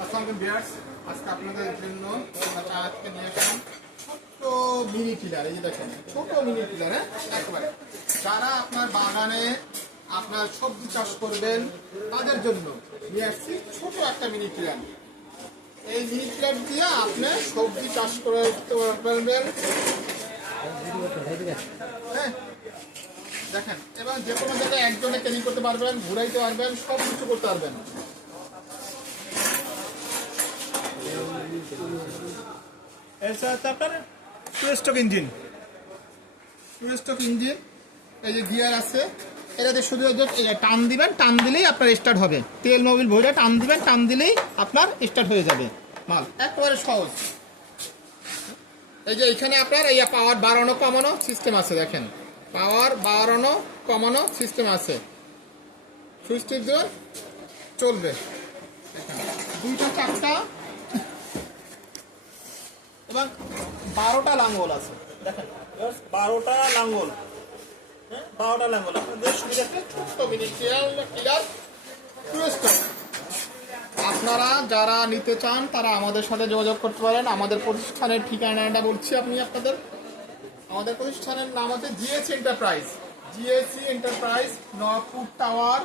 আসসালামু ভিউয়ার্স, আজকে আপনাদের জন্য আজকে নিয়ে আসলাম ছোট্ট মিনি টিলার। এই যে দেখেন ছোট মিনি টিলার, হ্যাঁ একেবারে যারা আপনার বাগানে আপনার সবজি চাষ করবেন তাদের জন্য নিয়ে আসছি ছোট একটা মিনি টিলার। এই মিনি টিলার দিয়ে আপনি সবজি চাষ করতে পারবেন। হ্যাঁ দেখেন, এবং যে কোনো জায়গায় একজনে ক্যারি করতে পারবেন, ঘুরাইতে পারবেন, সব কিছু করতে পারবেন। আপনার টুয়েস্টক ইঞ্জিন, এই যে গিয়ার আছে, এটাতে শুধু টান দিবেন, টান দিলেই আপনার স্টার্ট হবে। তেল মোবিল ভরে টান দিবেন, টান দিলেই আপনার স্টার্ট হয়ে যাবে মাল, একেবারে সহজ। এই যে এখানে আপনার এই পাওয়ার বাড়ানো কমানো সিস্টেম আছে, দেখেন পাওয়ার বাড়ানো কমানো সিস্টেম আছে। সুইচ টিপ দেবেন চলবে। দুইটা চারটা এবং 12টা লাঙ্গল আছে, দেখেন 12টা লাঙ্গল। 12টা লাঙ্গল আপনাদের সুবিধাতে ছোট্ট মিনি টিলার টুয়েস্টক। আপনারা যারা নিতে চান তারা আমাদের সাথে যোগাযোগ করতে পারেন। আমাদের প্রতিষ্ঠানের ঠিকানাটা বলছি আপনি আপনাদের। আমাদের প্রতিষ্ঠানের নাম হচ্ছে জিএসি এন্টারপ্রাইজ, নপুর টাওয়ার,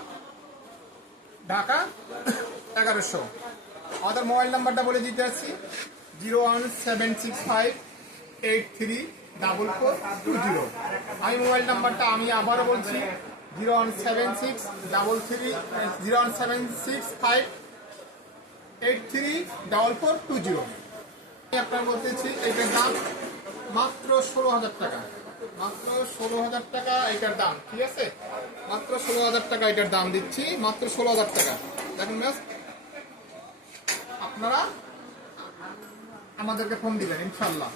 ঢাকা 1100। আমাদের মোবাইল নাম্বারটা বলে দিতে আসছি 01765834420। আমি মোবাইল নাম্বারটা আমি আবারও বলছি 01765834420। আপনার বলতেছি এটার দাম মাত্র 16,000 টাকা, মাত্র 16,000 টাকা এটার দাম। ঠিক আছে, মাত্র 16,000 টাকা এটার দাম দিচ্ছি, মাত্র 16,000 টাকা। দেখুন ম্যাস, আপনারা আমাদেরকে ফোন দিবেন ইনশাল্লাহ।